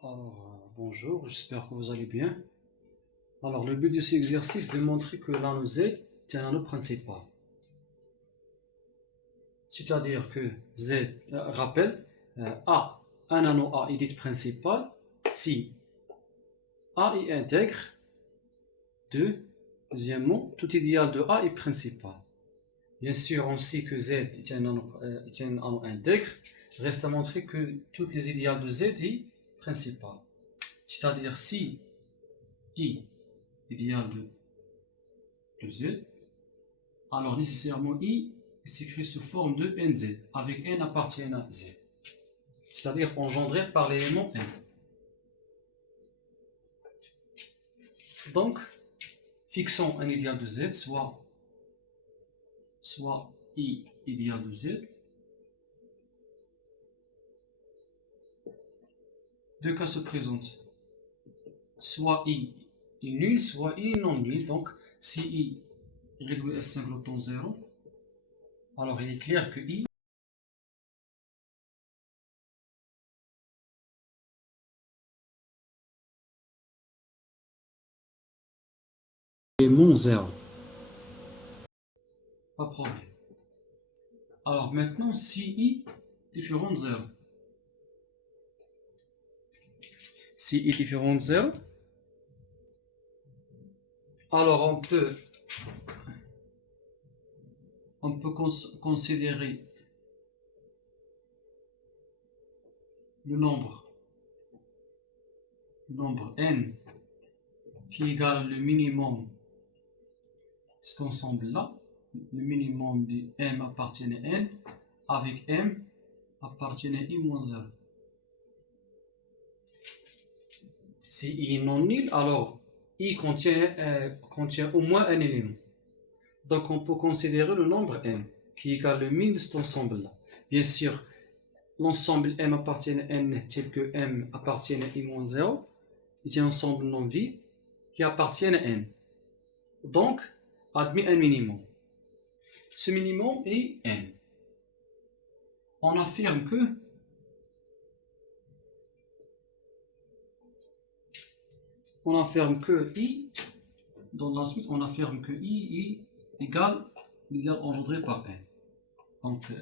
Bonjour, j'espère que vous allez bien. Alors, le but de cet exercice est de montrer que l'anneau Z est un anneau principal. C'est-à-dire que Z, rappelle, A, un anneau A est dit principal si A y intègre deuxièmement, tout idéal de A est principal. Bien sûr, on sait que Z est un anneau intègre. Reste à montrer que toutes les idéales de Z est principal. C'est-à-dire si I idéal de Z, alors nécessairement I s'écrit sous forme de NZ, avec N appartiennent à Z, c'est-à-dire engendré par l'élément N. Donc, fixons un idéal de Z, soit I idéal de Z. Deux cas se présentent, soit I est nul, soit I est non nul. Donc, si I réduit S singleton 0, alors il est clair que I est mon 0. Pas de problème. Alors maintenant, si I est différent de 0, si I est différent de 0, alors on peut considérer le nombre n qui égale le minimum de cet ensemble-là. Le minimum de m appartient à n, avec m appartient à i moins 0. Si i est non nul, alors i contient au moins un élément. Donc on peut considérer le nombre m qui égale le min de cet ensemble-là. Bien sûr, l'ensemble m appartient à n tel que m appartient à i moins 0 est un ensemble non vide qui appartient à n. Donc, admet un minimum. Ce minimum est n. On affirme que i, dans la suite, on affirme que i est égal engendré par n. Donc,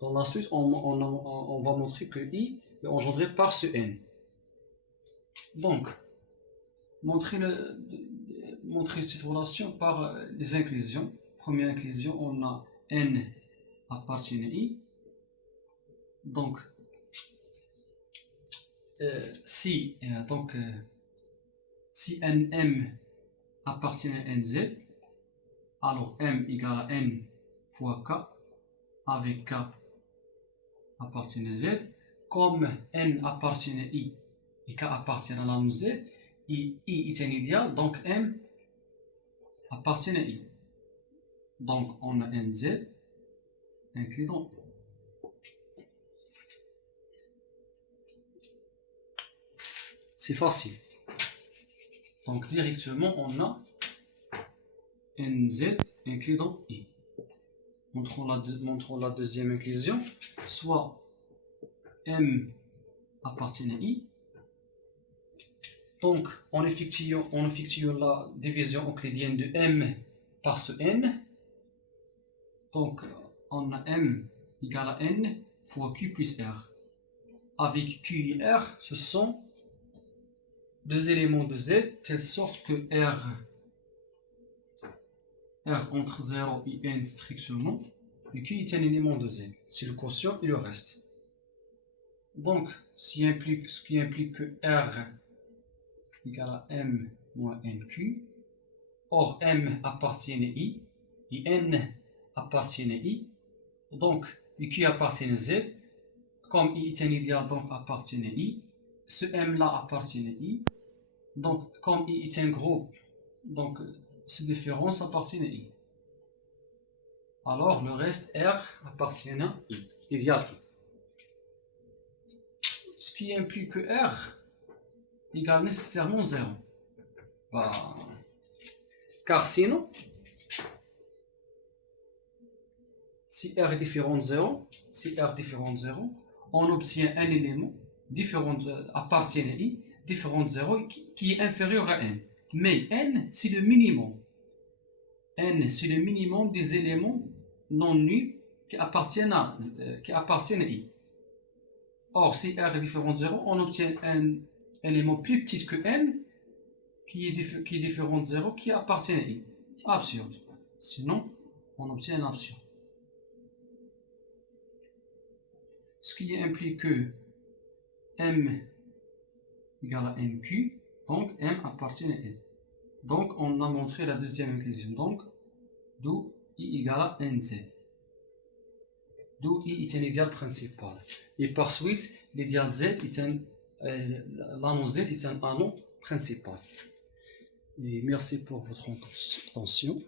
dans la suite, on va montrer que i est engendré par ce n. Donc, montrer cette relation par les inclusions. Première inclusion, on a n appartient à i. Donc, si nm appartient à nz, alors m égale à n fois k, avec k appartient à z. Comme n appartient à i et k appartient à l'anneau z, I est un idéal, donc M appartient à I. Donc on a NZ inclus dans I. C'est facile. Donc directement on a NZ inclus dans I. Montrons la deuxième inclusion. Soit M appartient à I. Donc, en effectuant la division euclidienne de m par ce n, donc on a m égale à n fois q plus r. Avec q et r, ce sont deux éléments de z, telle sorte que r entre 0 et n strictement, et q est un élément de z. C'est le quotient et le reste. Donc, ce qui implique que r égale à m moins nq. Or, m appartient à i et n appartient à i. Donc, q appartient à z. Comme i est un idéal, donc appartient à i. Ce m-là appartient à i. Donc, comme i est un groupe, donc ces différences appartiennent à i. Alors, le reste R appartient à i. Idéal i. Ce qui implique que R égale nécessairement 0. Car sinon, si R est différent de 0, on obtient un élément différentes appartiennent à I, différentes zéros qui est inférieur à n. Mais n, c'est le minimum. N, c'est le minimum des éléments non nuls qui appartiennent à I. Or, si R est différent de 0, on obtient un élément plus petit que n qui est différent de 0 qui appartient à I. C'est absurde. Sinon, on obtient un absurde. Ce qui implique que M égale à MQ, donc M appartient à S. Donc, on a montré la deuxième inclusion. Donc, d'où I égale à NZ. D'où I est un idéal principal. Et par suite, l'idéal Z est l'anneau Z est un anneau principal. Et merci pour votre attention.